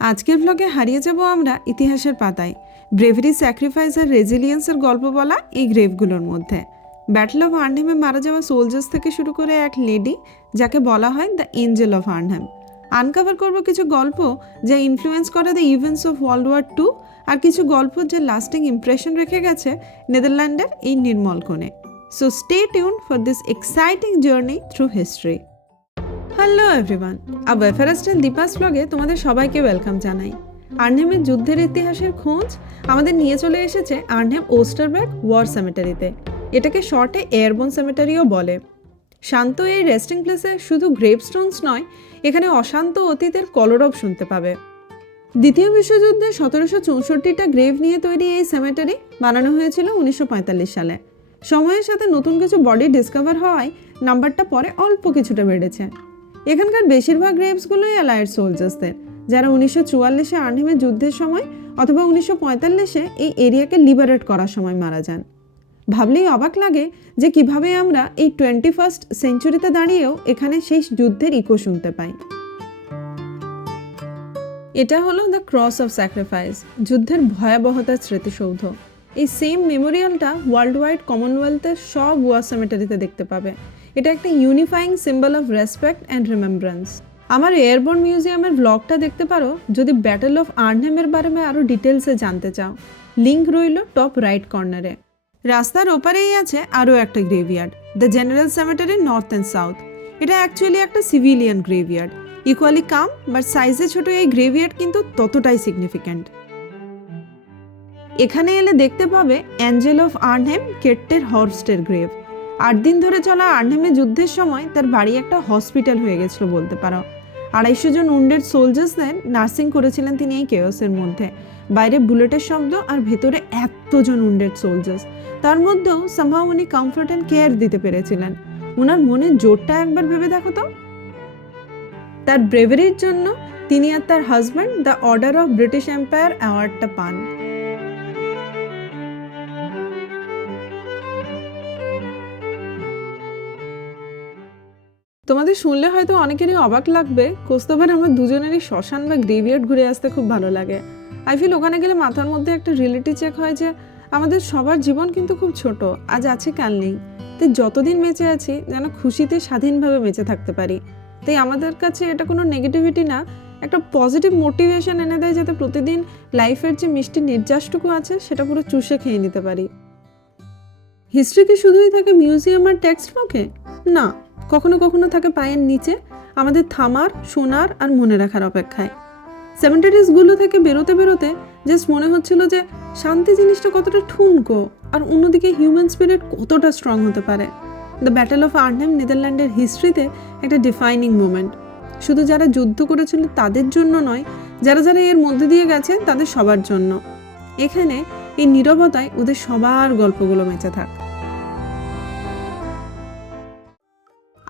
আজকের ব্লগে হারিয়ে যাব আমরা ইতিহাসের পাতায়। ব্রেভারি স্যাক্রিফাইস আর রেজিলিয়েন্সের গল্প বলা এই গ্রেভগুলোর মধ্যে। ব্যাটল অফ আর্নহেমে মারা যাওয়া সোলজার্স থেকে শুরু করে এক লেডি যাকে বলা হয় the angel of Arnhem uncover করব কিছু গল্প যা ইনফ্লুয়েন্স করে the events of world war two আর কিছু গল্প যে লাস্টিং ইমপ্রেশন রেখে গেছে নেদারল্যান্ডের এই নির্মল কোণে। So stay tune for this exciting journey through history hello everyone আবার ফেরাস্টেল দীপাস ব্লগে তোমাদের সবাইকে ওয়েলকাম জানাই। আর্নহেমের যুদ্ধের ইতিহাসের খোঁজ আমাদের নিয়ে চলে এসেছে আর্নহেম ওস্টারব্যাক ওয়ার সেমেটারিতে এটাকে শর্টে এয়ারবোন সেমেটারিও বলে। শান্ত এই রেস্টিং প্লেসে শুধু গ্রেভস্টোনস নয়, এখানে অশান্ত অতীতের কলরব শুনতে পাবে। দ্বিতীয় বিশ্বযুদ্ধে সতেরোশো চৌষট্টিটা গ্রেভ নিয়ে তৈরি এই সেমেটারি বানানো হয়েছিল উনিশশো পঁয়তাল্লিশ সালে। সময়ের সাথে নতুন কিছু বডি ডিসকভার হওয়ায় নাম্বারটা পরে অল্প কিছুটা বেড়েছে। এখানকার বেশিরভাগ গ্রেভসগুলোই অ্যালায়েড সোলজার্সদের যারা উনিশশো চুয়াল্লিশে আর্নহিমের যুদ্ধের সময় অথবা উনিশশো পঁয়তাল্লিশে এই এরিয়াকে লিবারেট করার সময় মারা যান। ভাবলেই অবাক লাগে যে কীভাবে আমরা এই টোয়েন্টি ফার্স্ট সেঞ্চুরিতে দাঁড়িয়েও এখানে সেই যুদ্ধের ইকো শুনতে পাই। এটা হলো দ্য ক্রস অফ স্যাক্রিফাইস যুদ্ধের ভয়াবহতার স্মৃতিসৌধ। এই সেম মেমোরিয়ালটা ওয়ার্ল্ড ওয়াইড কমনওয়েলথের সব ওয়ার সেমেটারিতে দেখতে পাবে। এটা একটা unifying symbol of respect and remembrance আমার এয়ারবোর্ন মিউজিয়ামের ব্লগটা দেখতে পারো, যদি ব্যাটেল অফ আর্নহেমের বারে আরও ডিটেলসে জানতে চাও। লিঙ্ক রইল টপ রাইট কর্নারে রাস্তার ওপারেই আছে আরও একটা graveyard the general cemetery north and south এটা অ্যাকচুয়ালি একটা civilian graveyard equally calm but সাইজে ছোট এই গ্রেভিয়ার্ড কিন্তু ততটাই সিগনিফিক্যান্ট এখানে এলে দেখতে পাবে অ্যাঞ্জেল অফ আর্নহেম কেট্টের হর্স্টের গ্রেভ আট দিন ধরে চলা আর্নহেমে যুদ্ধের সময় তার বাড়ি একটা হসপিটাল হয়ে গেছিল বলতে পারো। আড়াইশো জন উন্ডেড সোলজার্সদের নার্সিং করেছিলেন তিনি এই কেওসের মধ্যে। বাইরে বুলেটের শব্দ আর ভেতরে এতজন উন্ডেড সোলজার্স তার মধ্যেও সামহাও উনি কমফর্ট অ্যান্ড কেয়ার দিতে পেরেছিলেন। ওনার মনের জোরটা একবার ভেবে দেখো তো। তার ব্রেভারির জন্য তিনি আর তার husband the order of British empire অ্যাওয়ার্ডটা পান। তোমাদের শুনলে হয়তো অনেকেরই অবাক লাগবে, কোস্তভার আমার দুজনেরই শ্মশান বা গ্রেভিয়ার্ড ঘুরে আসতে খুব ভালো লাগে। আই ফিল ওখানে গেলে মাথার মধ্যে একটা রিয়েলিটি চেক হয় যে, আমাদের সবার জীবন কিন্তু খুব ছোট, আজ আছে কাল নেই। তাই যতদিন বেঁচে আছি, যেন খুশিতে স্বাধীনভাবে বেঁচে থাকতে পারি। তাই আমাদের কাছে এটা কোনো নেগেটিভিটি না, একটা পজিটিভ মোটিভেশন এনে দেয় যাতে প্রতিদিন লাইফের যে মিষ্টি নির্যাসটুকু আছে, সেটা পুরো চুষে খেয়ে নিতে পারি। হিস্ট্রি কি শুধুই থাকে মিউজিয়াম আর টেক্সট বুকে না। কখনো কখনো থাকে পায়ের নিচে, আমাদের থামার, শোনার আর মনে রাখার অপেক্ষায়। সেভেন্টারিজগুলো থেকে বেরোতে বেরোতে জাস্ট মনে হচ্ছিল যে শান্তি জিনিসটা কতটা ঠুনকো আর অন্যদিকে হিউম্যান স্পিরিট কতটা স্ট্রং হতে পারে। দ্য ব্যাটেল অফ আর্নহেম নেদারল্যান্ডের হিস্ট্রিতে একটা ডিফাইনিং মোমেন্ট শুধু যারা যুদ্ধ করেছিল তাদের জন্য নয়, যারা যারা এর মধ্যে দিয়ে গেছে তাদের সবার জন্য। এখানে এই নীরবতায় ওদের সবার গল্পগুলো মেচে থাক।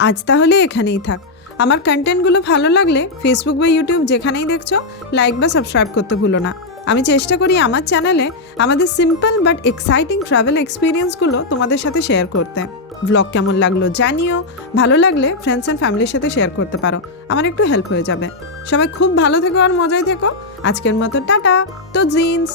আজ তাহলে এখানেই থাক। আমার কন্টেন্টগুলো ভালো লাগলে ফেসবুক বা ইউটিউব যেখানেই দেখছ লাইক বা সাবস্ক্রাইব করতে ভুলো না। আমি চেষ্টা করি আমার চ্যানেলে আমাদের সিম্পল বাট এক্সাইটিং ট্রাভেল এক্সপিরিয়েন্সগুলো তোমাদের সাথে শেয়ার করতে। ব্লগ কেমন লাগল জানিও, ভালো লাগলে ফ্রেন্ডস অ্যান্ড ফ্যামিলির সাথে শেয়ার করতে পারো, আমার একটু হেল্প হয়ে যাবে। সবাই খুব ভালো থেকো আর মজায় থেকো। আজকের মতো টাটা, তো জিন্স।